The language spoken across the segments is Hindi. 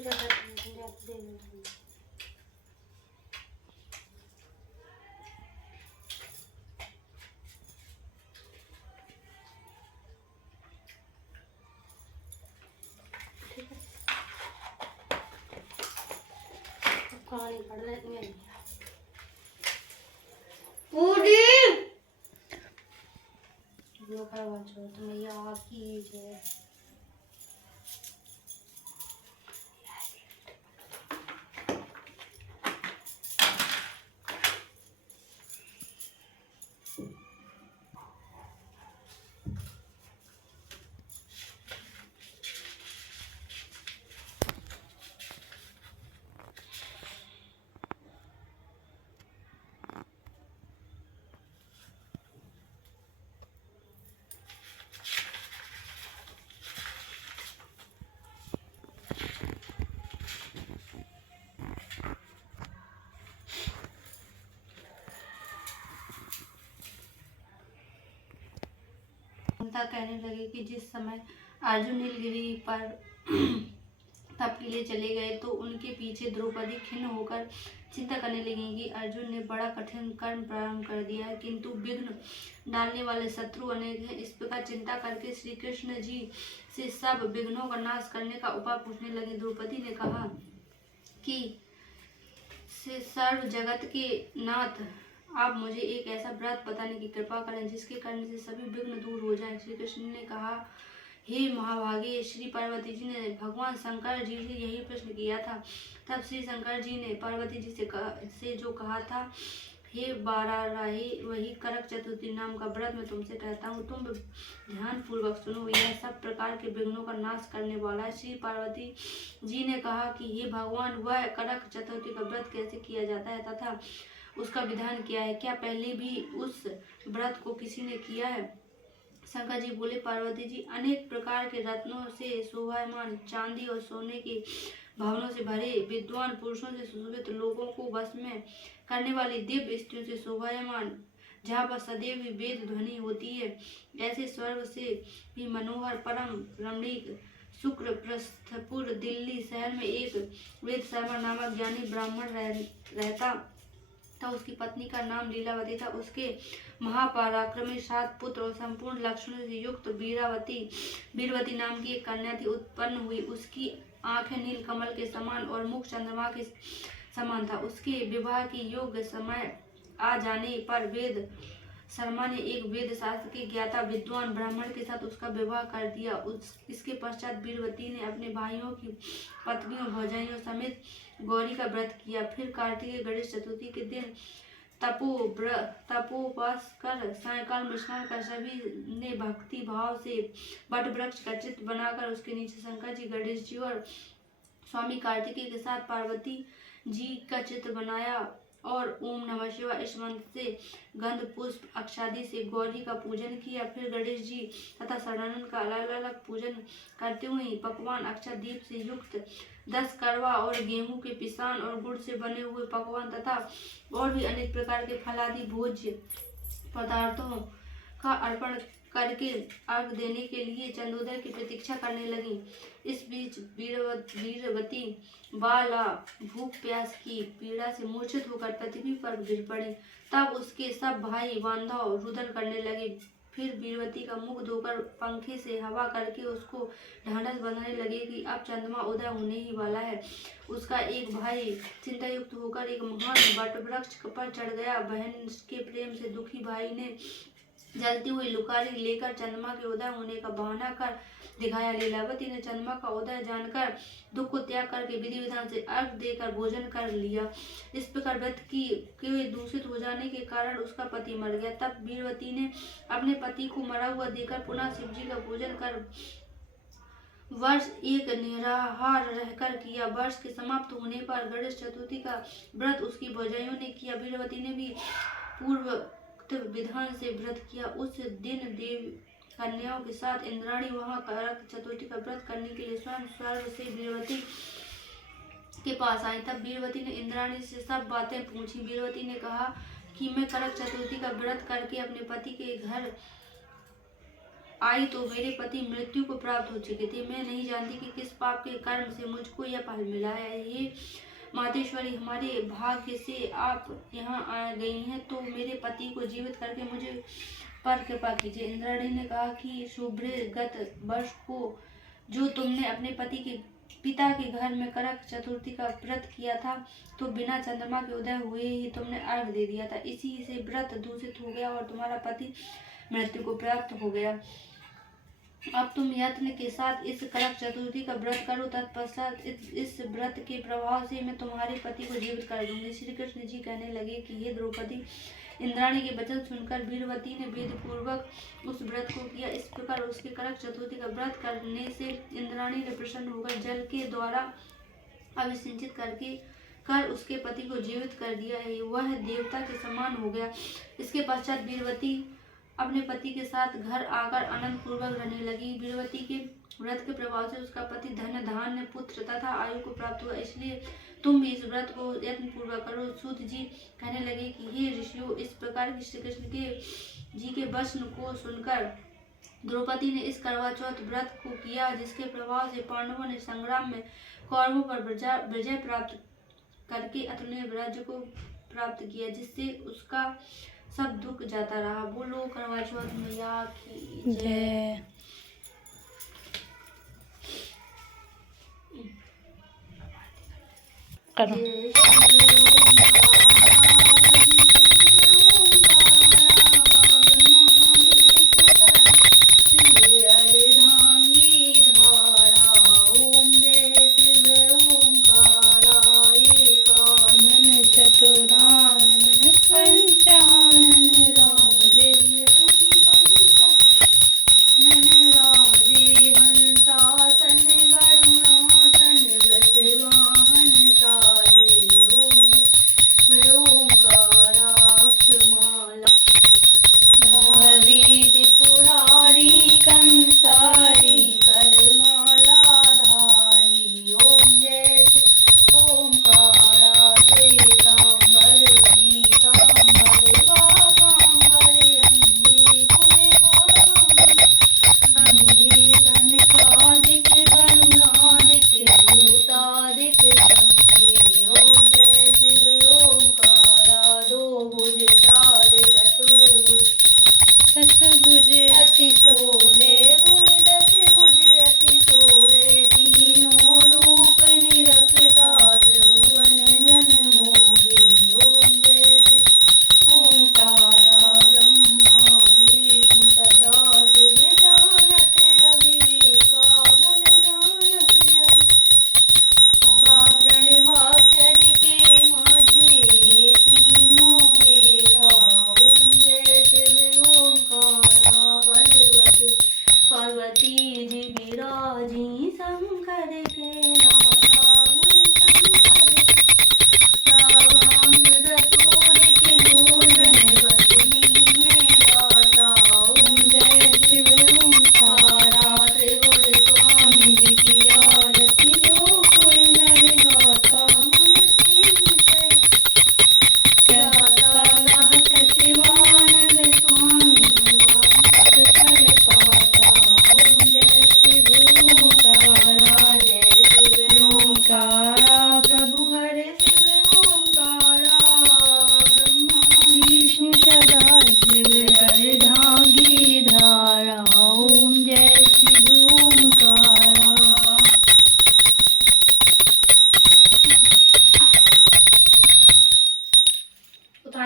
पूजा करते हैं देने कहानी पढ़ने में पूरी जो करवा चौथ में या की है ममता कहने लगी कि जिस समय अर्जुन नीलगिरी पर तप के लिए चले गए तो उनके पीछे द्रौपदी खिन्न होकर चिंता करने लगी कि अर्जुन ने बड़ा कठिन कर्म प्रारंभ कर दिया है, किंतु विघ्न डालने वाले शत्रु अनेक हैं। इस प्रकार चिंता करके श्री कृष्ण जी से सब विघ्नों का नाश करने का उपाय पूछने लगी। द्रौपदी ने कहा कि से सर्व जगत के नाथ, आप मुझे एक ऐसा व्रत बताने की कृपा करें जिसके करने से सभी विघ्न दूर हो जाएं। श्री कृष्ण ने कहा, हे महाभागे, श्री पार्वती जी ने भगवान शंकर जी से यही प्रश्न किया था। तब श्री शंकर जी ने पार्वती जी से जो कहा था, हे बाराराही, वही करक चतुर्थी नाम का व्रत मैं तुमसे कहता हूँ, तुम ध्यान पूर्वक सुनो, यह सब प्रकार के विघ्नों का नाश करने वाला है। श्री पार्वती जी ने कहा कि हे भगवान, वह करक चतुर्थी का व्रत कैसे किया जाता है तथा उसका विधान क्या है? क्या पहले भी उस व्रत को किसी ने किया है? शंकर जी बोले, पार्वती जी, अनेक प्रकार के रत्नों से शोभायमान, चांदी और सोने के भवनों से भरे, विद्वान पुरुषों से सुशोभित, लोगों को वश में करने वाली दिव्य स्त्रियों से शोभायमान, जहाँ पर सदैव ही वेद ध्वनि होती है, ऐसे स्वर्ग से भी मनोहर परम रमणीक शुक्र प्रस्थपुर दिल्ली शहर में एक वेद शर्मा नामक ज्ञानी ब्राह्मण रहता था। उसकी पत्नी का नाम लीलावती था। उसके महापराक्रमी 7 पुत्र और संपूर्ण लक्षणों से युक्त वीरवती नाम की एक कन्या थी उत्पन्न हुई। उसकी आंखें नील कमल के समान और मुख चंद्रमा के समान था। उसके विवाह की योग्य समय आ जाने पर वेद शर्मा ने एक वेद शास्त्र के ज्ञाता विद्वान ब्राह्मण के साथ उसका विवाह कर दिया। इसके पश्चात वीरवती ने अपने भाइयों की पत्नियों भौजाइयों समेत गौरी का व्रत किया। फिर कार्तिक गणेश चतुर्थी के दिन तपोपवास कर सायंकाल में स्नान कर सभी ने भक्ति भाव से वट वृक्ष का चित्र बनाकर उसके नीचे शंकर जी, गणेश जी और स्वामी कार्तिकेय के साथ पार्वती जी का चित्र बनाया और ओम नमः शिवाय इस मंत्र से गंध पुष्प अक्षादि से गौरी का पूजन किया। फिर गणेश जी तथा सदानंद का अलग अलग पूजन करते हुए पकवान अक्षत दीप से युक्त 10 करवा और गेहूं के पिसान और गुड़ से बने हुए पकवान तथा और भी अनेक प्रकार के फलादि भोज्य पदार्थों का अर्पण करके अर्घ देने के लिए चंद्रोदय की प्रतीक्षा करने लगी। इस बीच वीरवती बाला भूख प्यास की पीड़ा से मूर्छित होकर पृथ्वी पर गिर पड़ी। तब उसके सब भाई बांधव रुदन करने लगे। फिर वीरवती का मुख धोकर पंखे से हवा करके उसको ढांढस बंधने लगे कि अब चंद्रमा उदय होने ही वाला है। उसका एक भाई चिंता युक्त होकर एक महान वट वृक्ष पर चढ़ गया। बहन के प्रेम से दुखी भाई ने जलती हुई लुकारी लेकर चंद्रमा के उदय होने का बहाना कर दिखाया। लीलावती ने चंद्रमा का उदय जानकर दुख को त्याग करके विधि विधान से अर्घ देकर भोजन कर लिया। इस प्रकार व्रत के दूषित हो जाने के कारण उसका पति मर गया। तब वीरवती ने अपने पति को मरा हुआ देखकर पुनः शिव जी का पूजन कर वर्ष एक निराहार रहकर किया। वर्ष के समाप्त होने पर गणेश चतुर्थी का व्रत उसकी भौजाइयों ने किया। वीरवती ने भी पूर्व विधान से व्रत किया। उस दिन देव कन्याओं के साथ इंद्राणी वहां करक चतुर्थी का व्रत करने के लिए स्वयं स्वर्ग से वीरवती के पास आई। तब वीरवती ने इंद्राणी से सब बातें पूछी। वीरवती ने कहा कि मैं करक चतुर्थी का व्रत करके अपने पति के घर आई तो मेरे पति मृत्यु को प्राप्त हो चुके थे। मैं नहीं जानती कि किस पाप के कर्म से मुझको यह फल मिला है। ये मातेश्वरी, हमारे भाग्य से आप यहाँ आ गई हैं, तो मेरे पति को जीवित करके मुझे पर कृपा कीजिए। इंद्राणी ने कहा कि शुभ्रे, गत वर्ष को जो तुमने अपने पति के पिता के घर में करक चतुर्थी का व्रत किया था, तो बिना चंद्रमा के उदय हुए ही तुमने अर्घ दे दिया था। इसी से व्रत दूषित हो गया और तुम्हारा पति मृत्यु को प्राप्त हो गया। अब तुम यत्न के साथ इस करक चतुर्थी का व्रत करो, तत्पश्चात इस व्रत के प्रभाव से मैं तुम्हारे पति को जीवित कर दूंगी। श्री कृष्ण जी कहने लगे कि हे द्रौपदी, इंद्राणी के वचन सुनकर वीरवती ने विधि पूर्वक उस व्रत को किया। इस प्रकार उसके करक चतुर्थी का व्रत करने से इंद्राणी ने प्रसन्न होकर जल के द्वारा अभिषिंचित कर उसके पति को जीवित कर दिया है। वह देवता के समान हो गया। इसके पश्चात वीरवती अपने पति के साथ घर आकर आनंद पूर्वक रहने लगी। वीरवती के व्रत के प्रभाव से उसका पति धन धान्य पुत्र तथा आयु को प्राप्त हुआ। इसलिए तुम भी इस व्रत को यत्न पूर्वक करो। सूत जी कहने लगे कि हे ऋषियों, इस प्रकार की श्री कृष्ण जी के वचन को सुनकर द्रौपदी ने इस करवा चौथ व्रत को किया, जिसके प्रभाव से पांडवों ने संग्राम में कौरवों पर विजय प्राप्त करके अतुलनीय राज्य को प्राप्त किया, जिससे उसका सब दुख जाता रहा। बोलो करवा चौथ मैया की जय।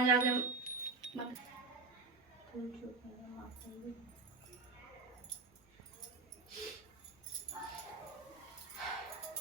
जाके